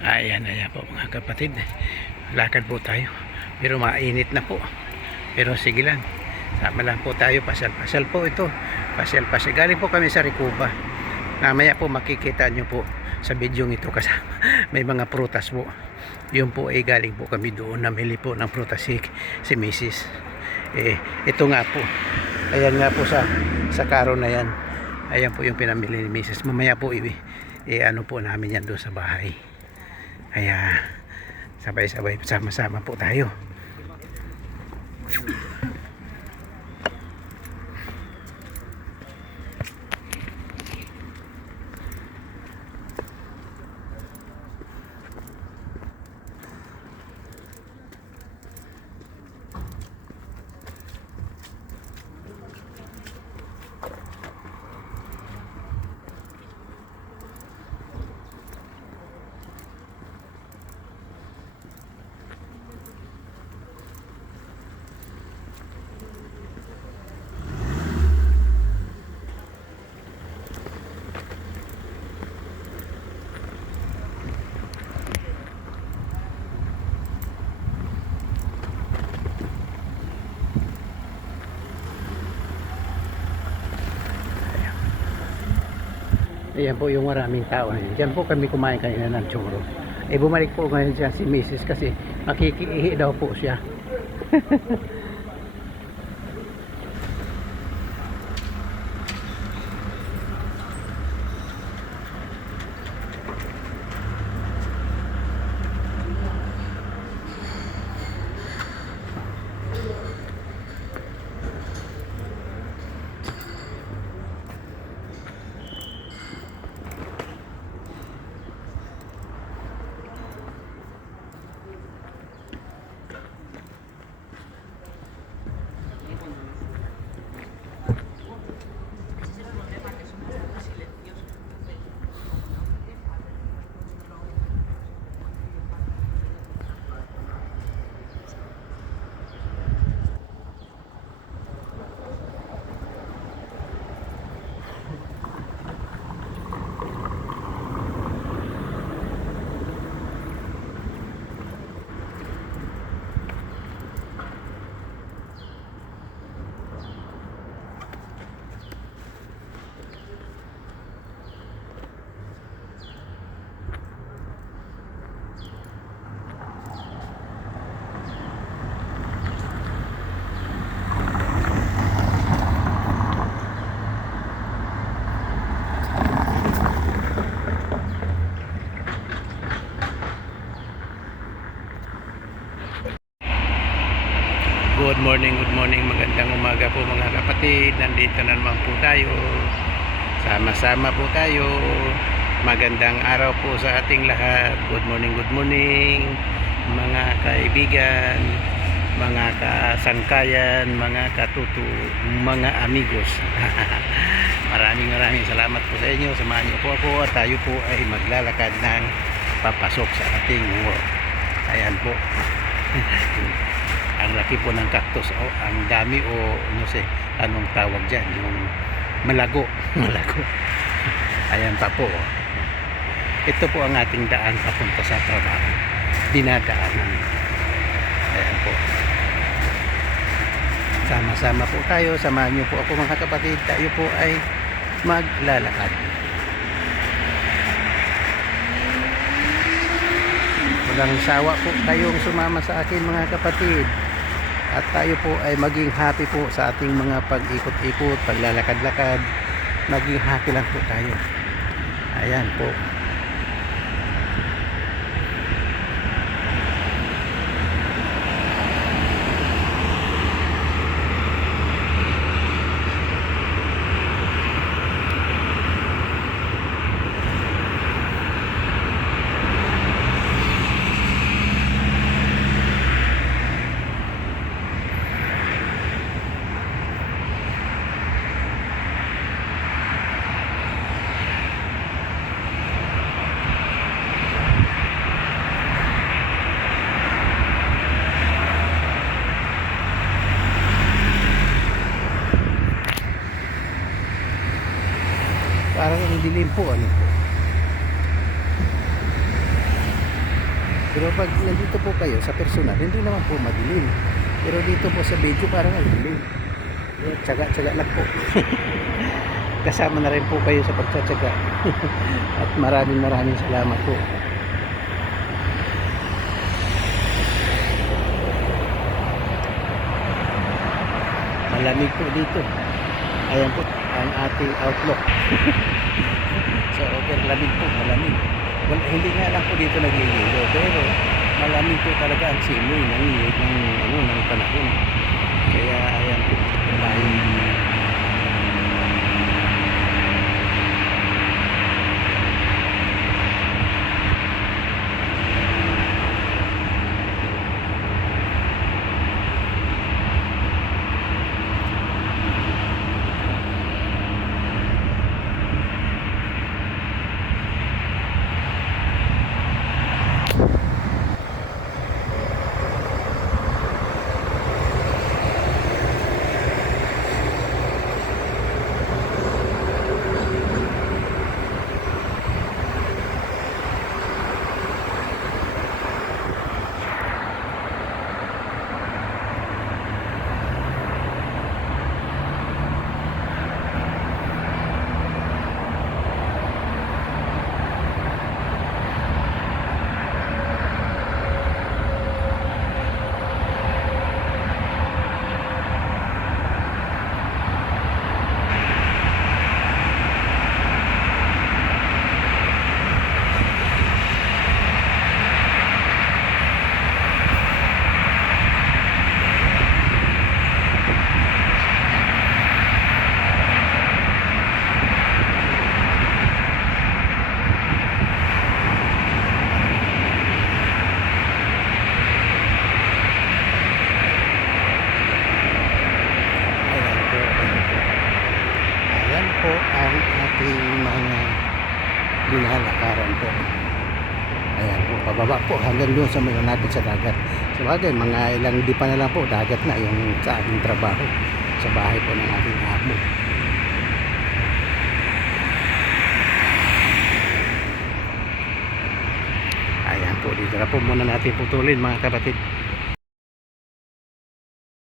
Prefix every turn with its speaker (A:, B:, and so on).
A: Ayan, ayan po mga kapatid. Lakad po tayo. Pero mainit na po. Pero sige lang. Sama lang po tayo. Pasal-pasal po ito. Pasal-pasal. Galing po kami sa Ricuba. Mamaya po makikita nyo po sa video ito kasama. May mga prutas po. Yun po ay galing po kami doon. Namili po ng prutas si, si Mrs. Eh, ito nga po. Ayan nga po sa, sa karo na yan. Ayan po yung pinamili ni Mrs. Mamaya po i, eh, ano po namin yan doon sa bahay. Kaya sabay-sabay sama-sama po tayo. Ayan po yung maraming tao. Ayan. Diyan po kami kumain kanina ng churro. Eh bumalik po ngayon siya si Mrs. kasi makikiihi daw po siya. Good morning, good morning. Magandang umaga po mga kapatid. Nandito na naman po tayo. Sama-sama po tayo. Magandang araw po sa ating lahat. Good morning, good morning. Mga kaibigan, mga kasangkayan, mga katutu, mga amigos. maraming maraming salamat po sa inyo. Samahan niyo po ako at tayo po ay maglalakad ng papasok sa ating work. Ayan po. ang laki po ng cactus o ang dami o ano si anong tawag diyan yung malago malago. Ayan pa po ito po ang ating daan papunta sa trabaho dinadaanan. Ayan po. Sama-sama po tayo samahan niyo po ako mga kapatid. Tayo po ay maglalakad. Walang sawa po kayong sumama sa akin mga kapatid at tayo po ay maging happy po sa ating mga pag-ikot-ikot, paglalakad-lakad. Maging happy lang po tayo. Ayan po Parang ang dilim po ano po. Pero pag nandito po kayo sa personal, hindi naman po madilim. Pero dito po sa video parang ang dilim. Tsaga-tsaga lang po. Kasama na rin po kayo sa pagtsatsaga. At maraming maraming salamat po. Malamig po dito. Ayan po ang ating outlook. so, okay, lamig po, malamig. Wala, hindi nga lang po dito nagliligo, pero malamig po talaga ang simoy ng, ng, ano, ng panahon. Kaya, ayan po, tayo. Ayan po, ayan po. Ayan po ang ating mga linalakaran po. Ayan po, pababa po hanggang doon sa may malapit sa dagat. Sa bagay, mga ilang di pa na lang po, dagat na yung sa ating trabaho sa bahay po ng ating amo. Ayan po, dito na po muna natin putulin mga kapatid.